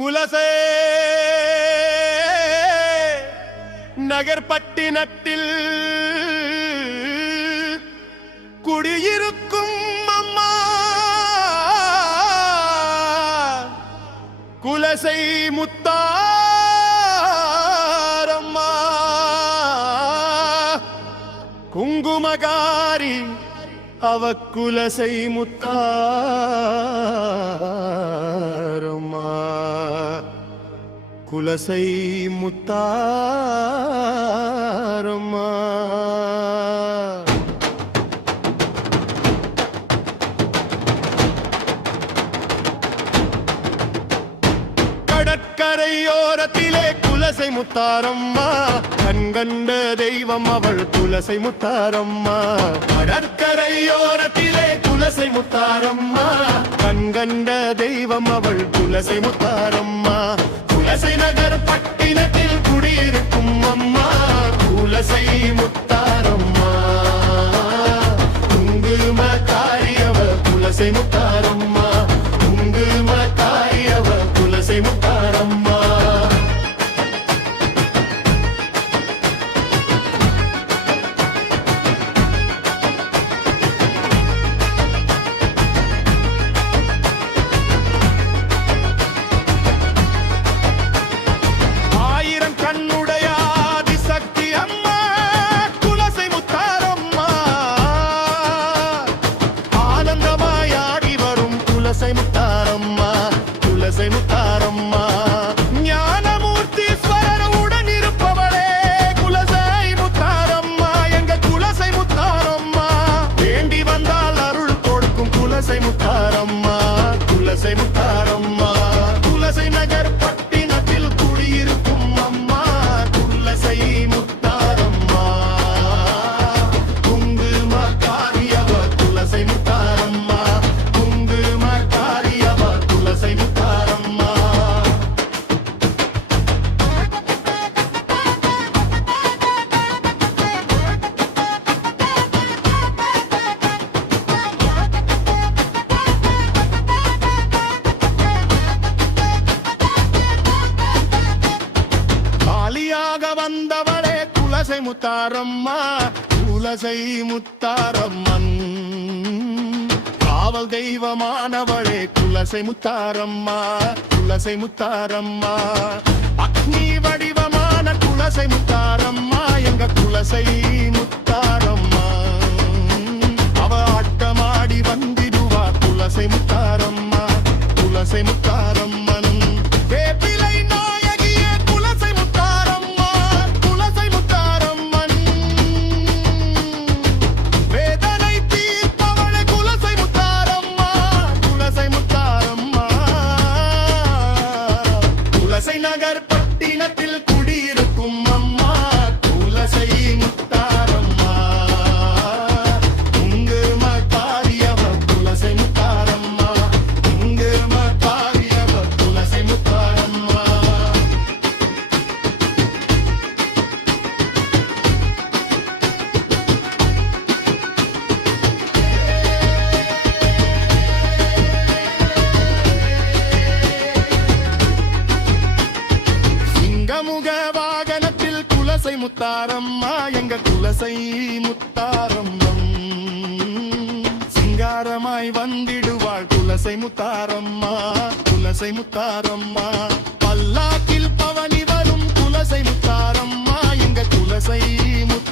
குலசை நகர்பட்டினத்தில் குடியிருக்கும் அம்மா குலசை முத்தாரம்மா குங்குமகாரி அவ குலசை முத்தாரம்மா குலசை முத்தாரம்மா கடற்கரையோரத்திலே குலசை முத்தாரம்மா கண்கண்ட தெய்வம் அவள் குலசை முத்தாரம்மா கடற்கரையோரத்திலே குலசை முத்தாரம்மா கண்கண்ட தெய்வம் அவள் குலசை முத்தாரம்மா குலசை நகர் பட்டினத்தில் குடியிருக்கும் அம்மா குலசை முத்தாரம்மா குங்குமக்காரி அவள் குலசை முத்தாரம்மா குங்குமக்காரி அவள் குலசை முத்தாரம்மா குலசை முத்தாரம்மா குலசை முத்தாரம்மா ஞானமூர்த்தீஸ்வரர் உடன் இருப்பவளே குலசை முத்தாரம்மா எங்க குலசை முத்தாரம்மா வேண்டி வந்தால் அருள் கொடுக்கும் குலசை முத்தாரம்மா குலசை முத்தாரம்மா குலசை நகர் பட்டினத்தில் குடியிருக்கும் அம்மா குலசை முத்தாரம்மா குங்குமக்காரி அவ குலசை முத்தாரம்மா வந்தவளே குலசை முத்தாரம்மா குலசை முத்தாரம்மன் காவல் தெய்வமானவளே குலசை முத்தாரம்மா குலசை முத்தாரம்மா அக்னி வடிவமான குலசை முத்தாரம்மா எங்க குலசை முத்தாரம்மா அவ ஆட்டமாடி வந்திடுவா குலசை முத்தாரம்மா குலசை முத்தாரம்மன் நகர் பட்டினத்தில் குடியிருக்கும் அம்மா குலசை முத்தாரம்மா குங்குமக்காரி அவ குலசை முத்தாரம்மா குங்குமக்காரி அவ குலசை முத்தாரம்மா முக வாகனத்தில் குலசை முத்தாரம்மா எங்க குலசை முத்தாரம்மன் சிங்காரமாய் வந்திடுவாள் குலசை முத்தாரம்மா குலசை முத்தாரம்மா பல்லாக்கில் பவனி வரும் குலசை முத்தாரம்மா எங்க குலசை முத்தாரம்மா